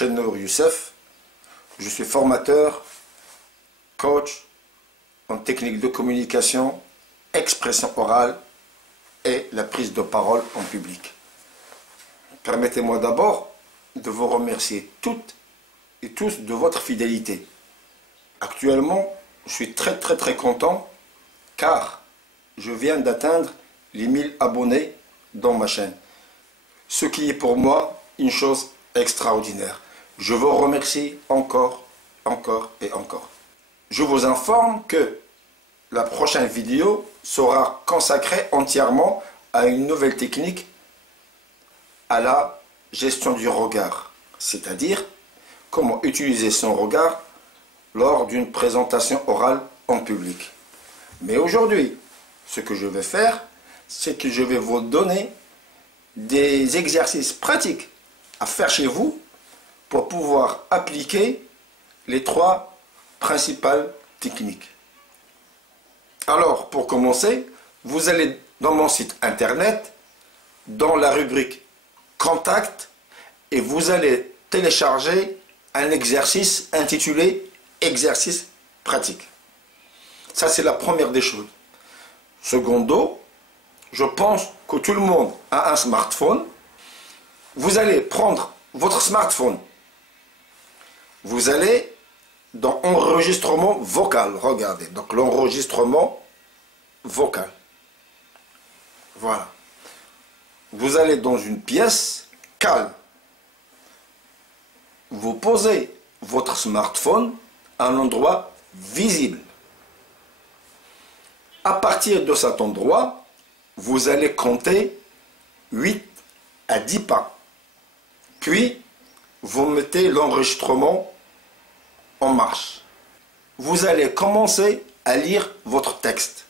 Chenour Youssef. Je suis formateur, coach en technique de communication, expression orale et la prise de parole en public. Permettez-moi d'abord de vous remercier toutes et tous de votre fidélité. Actuellement, je suis très content car je viens d'atteindre les 1000 abonnés dans ma chaîne. Ce qui est pour moi une chose extraordinaire. Je vous remercie encore et encore. Je vous informe que la prochaine vidéo sera consacrée entièrement à une nouvelle technique, à la gestion du regard, c'est-à-dire comment utiliser son regard lors d'une présentation orale en public. Mais aujourd'hui, ce que je vais faire, c'est que je vais vous donner des exercices pratiques à faire chez vous pour pouvoir appliquer les 3 principales techniques. Alors, pour commencer, vous allez dans mon site internet, dans la rubrique Contact, et vous allez télécharger un exercice intitulé Exercice pratique. Ça, c'est la première des choses. Secondo, je pense que tout le monde a un smartphone. Vous allez prendre votre smartphone. Vous allez dans enregistrement vocal. Regardez, donc l'enregistrement vocal. Voilà. Vous allez dans une pièce calme. Vous posez votre smartphone à un endroit visible. À partir de cet endroit, vous allez compter 8 à 10 pas. Puis, vous mettez l'enregistrement en marche. Vous allez commencer à lire votre texte.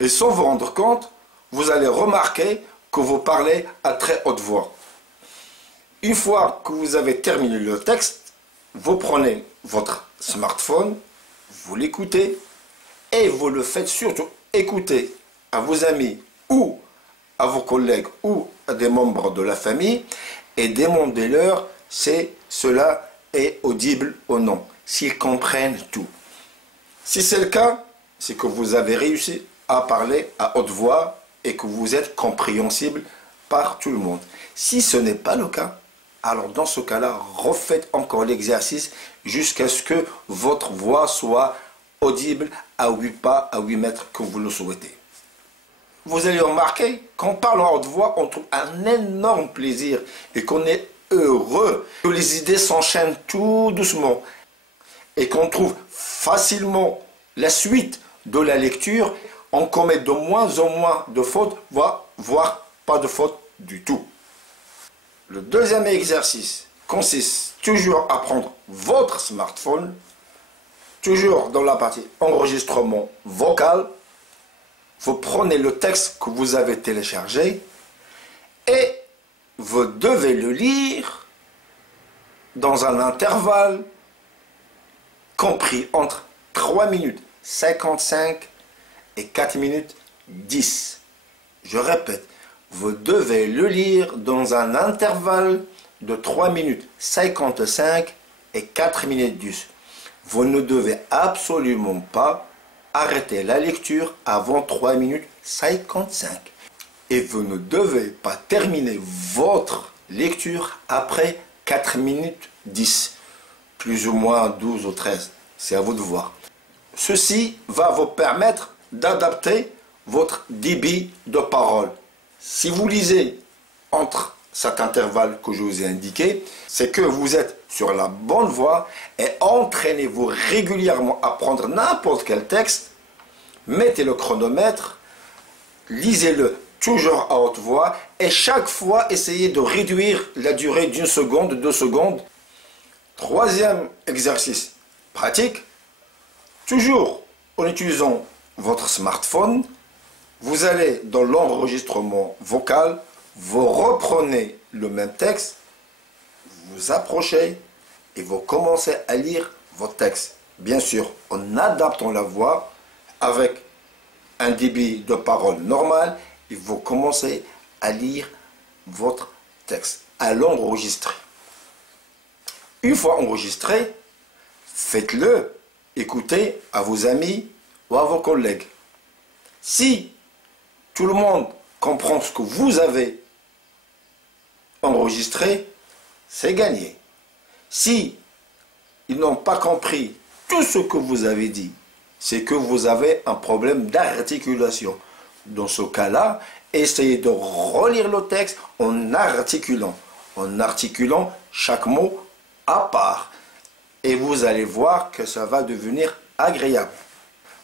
Et sans vous rendre compte, vous allez remarquer que vous parlez à très haute voix. Une fois que vous avez terminé le texte, vous prenez votre smartphone, vous l'écoutez et vous le faites surtout écouter à vos amis ou à vos collègues ou à des membres de la famille et demandez-leur si cela est audible ou non, s'ils comprennent tout. Si c'est le cas, c'est que vous avez réussi à parler à haute voix et que vous êtes compréhensible par tout le monde. Si ce n'est pas le cas, alors dans ce cas-là, refaites encore l'exercice jusqu'à ce que votre voix soit audible à 8 pas, à 8 mètres que vous le souhaitez. Vous allez remarquer qu'en parlant à haute voix, on trouve un énorme plaisir et qu'on est heureux, que les idées s'enchaînent tout doucement et qu'on trouve facilement la suite de la lecture. On commet de moins en moins de fautes, voire pas de fautes du tout. Le deuxième exercice consiste toujours à prendre votre smartphone, toujours dans la partie enregistrement vocal. Vous prenez le texte que vous avez téléchargé et vous devez le lire dans un intervalle compris entre 3 minutes 55 et 4 minutes 10. Je répète, vous devez le lire dans un intervalle de 3 minutes 55 et 4 minutes 10. Vous ne devez absolument pas arrêter la lecture avant 3 minutes 55. Et vous ne devez pas terminer votre lecture après 4 minutes 10. Plus ou moins 12 ou 13. C'est à vous de voir. Ceci va vous permettre d'adapter votre débit de parole. Si vous lisez entre cet intervalle que je vous ai indiqué, c'est que vous êtes sur la bonne voie et entraînez-vous régulièrement à prendre n'importe quel texte, mettez le chronomètre, lisez-le toujours à haute voix et chaque fois essayez de réduire la durée d'1 seconde, 2 secondes. Troisième exercice pratique, toujours en utilisant votre smartphone, vous allez dans l'enregistrement vocal, vous reprenez le même texte, vous approchez et vous commencez à lire votre texte. Bien sûr, en adaptant la voix avec un débit de parole normal, et vous commencez à lire votre texte, à l'enregistrer. Une fois enregistré, faites-le écouter à vos amis ou à vos collègues. Si tout le monde comprend ce que vous avez enregistré, c'est gagné. Si ils n'ont pas compris tout ce que vous avez dit, c'est que vous avez un problème d'articulation. Dans ce cas-là, essayez de relire le texte en articulant chaque mot à part. Et vous allez voir que ça va devenir agréable.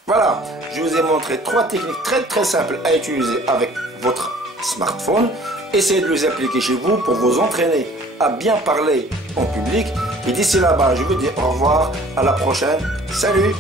Voilà, je vous ai montré 3 techniques très simples à utiliser avec votre smartphone. Essayez de les appliquer chez vous pour vous entraîner à bien parler en public. Et d'ici là-bas, je vous dis au revoir, à la prochaine. Salut!